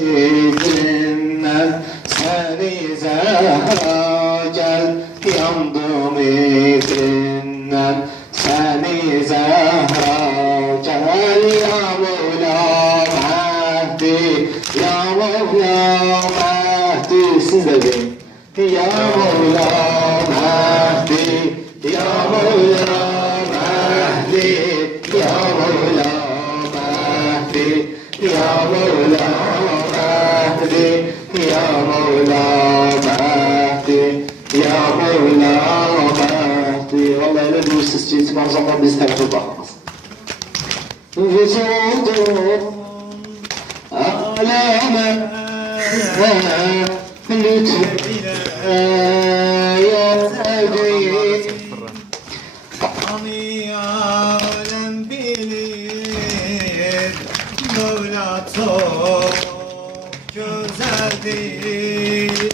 fikrinden seni Zehra gel yandım fikrinden seni Zehra gel ya Mevla Mehdi ya Mevla Mehdi siz de deyin ya Mevla Mehdi ya Mevla Mehdi ya Mevla Mehdi ya Mevla Mehdi ya Mevla Mehdi ya Mevla Mehdi. Vallahi öyle diyorsunuz ki hiç zaman biz tarafa bakmaz. Vücudum aleme lütfeyle yeterli. Hani alem bilir Mevla çok güzeldir.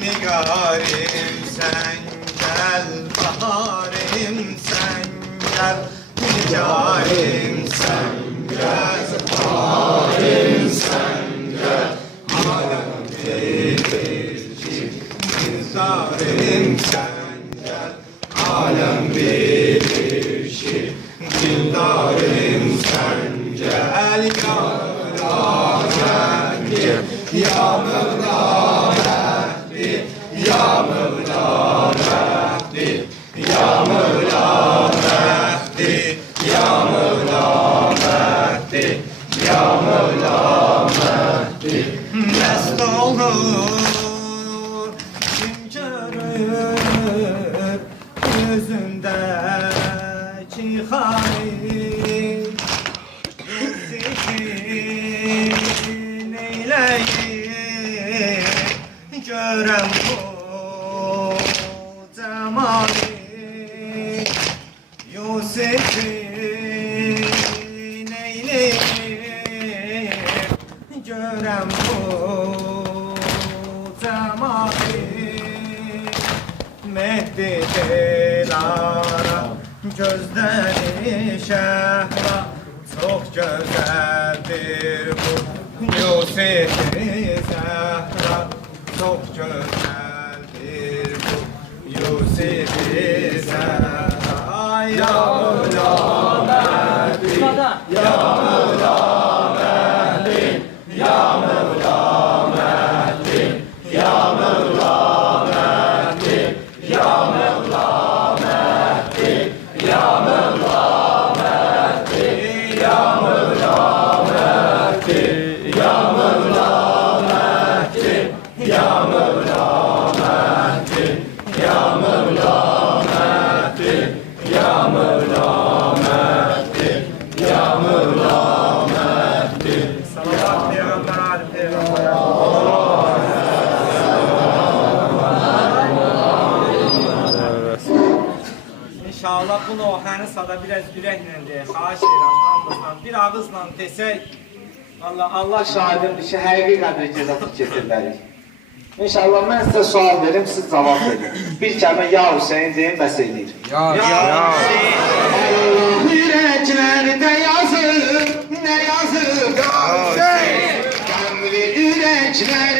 Nigarim sen gel, baharim sen gel, nigarim sen gel, baharim sen gel. Alem bilir nigarim sen gel, alem bilir ki dildarım sen gel. Ya Mevla Mehdi, ya Mevla Mehdi, ya Mevla Mehdi, ya Mevla Mehdi, ya Mevla Mehdi. Mest olur kim görür yüzündeki hayır, zikrin eyleyip görem bu cemali. Yusuf'in eyleyip görem bu cemali. Mehdi Dilara gözleri şehra çok güzeldir bu. Yusuf-i Zehra çok güzeldir bu. Yusuf-i Zehra ya Mevla Mehdi ya Mevla Mehdi ya Mevla Mehdi ya Mevla Mehdi ya Mevla Mehdi ya Mevla Mehdi ya Mevla Mehdi ya Mevla Mehdi ya Mevla Mehdi ya Mevla Mehdi ya Mevla Mehdi ya Mevla Mehdi. Salavat peygamber alim peygamber. İnşallah bu nohəni sada biraz ürəklə deyək, xahiş edirəm hamımızdan bir ağızla desək. Allah şahidimdir ki həqiqi qədri cəzatı keçirlərik. İnşallah mən sizə sual verim, siz cavab verin. Bir kəlmə ya Hüseyin deyin, bəs eləyir. Ya Hüseyin. Allah ürəklərdə yazır, nə yazır ya Hüseyin. Qəmli ürəklər